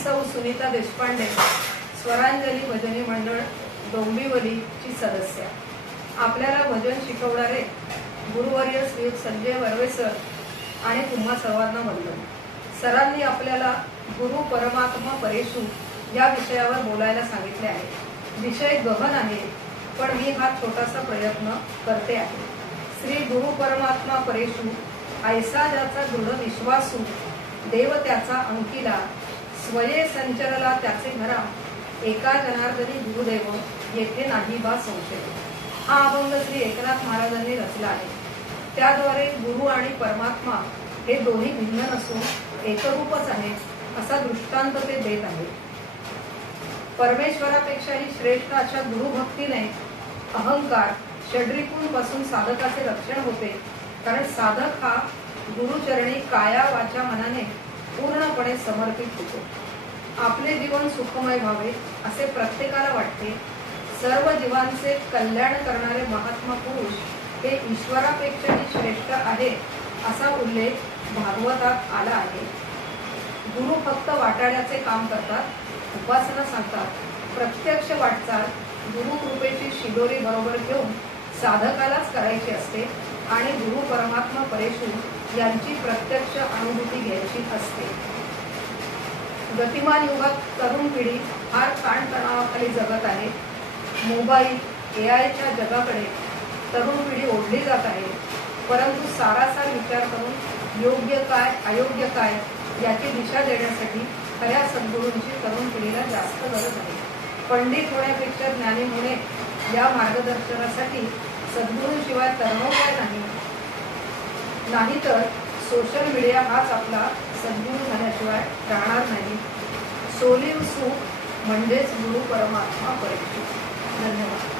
सौ सुनीता देशपांडे, स्वरांजली भजनी मंडळ डोंबिवलीची सदस्य। आपल्याला भजन शिकवणारे गुरुवर्य श्री संजय वर्वे सर आणि तुम्हा सर्वांना वंदन। सरांनी आपल्याला गुरु परमात्मा परेशु या विषयावर बोलायला सांगितले आहे। विषय गहन आहे, पण मी हा छोटासा प्रयत्न करते आहे। श्री गुरु परमात्मा परेशु ऐसा ज्याचा दृढ विश्वासू, देव त्याचा अंकिला, स्वये संचरला त्याचे घरा, एका जनार्दनी गुरुदेव येथे नाही बा संशय। हा अभंग श्री एकनाथ महाराजांनी रचला आहे। त्याद्वारे गुरु आणि परमात्मा हे दोन्ही भिन्न नसून एकरूपच आहे असा दृष्टांत ते देत आहे। परमेश्वरापेक्षाही श्रेष्ठ अशा गुरुभक्तीने अहंकार षड्रिपून पासून साधकाचे रक्षण होते, कारण साधक हा गुरुचरणी काया वाचा मनाने पूर्णपणे समर्पित होतो। आपले जीवन सुखमय व्हावे असे प्रत्येकाला वाटते। सर्व जीवांचे कल्याण करणारे महात्मा पुरुष हे ईश्वरापेक्षाही श्रेष्ठ आहे असा उल्लेख भागवतात आला आहे। गुरु फक्त वाटाड्याचे काम करतात, उपासना सांगतात। प्रत्यक्ष वाटचाल गुरु कृपेची शिदोरी बरोबर घेऊन साधकालाच करायची असते आणि गुरु परमात्मा परेशु यांची प्रत्यक्ष अनुभूती घ्यायची असते। गतिमान युगात तरुण पिढी फार ताणतणावाखाली जगत आहे। मोबाईल एआयच्या जगाकडे तरुण पिढी ओढली जात आहे, परंतु सारासार विचार करून योग्य काय अयोग्य काय याची दिशा देण्यासाठी खऱ्या सद्गुरूंची तरुण पिढीला जास्त गरज आहे। पंडित होण्यापेक्षा ज्ञानी होणे या मार्गदर्शनासाठी सद्गुरूंशिवाय तरणोपाय नाही तर सोशल मीडिया हाच आपला सद्गुरू झाल्याशिवाय राहणार नाही। सोलीव सुख म्हणजेच गुरु परमात्मा परेशु। धन्यवाद।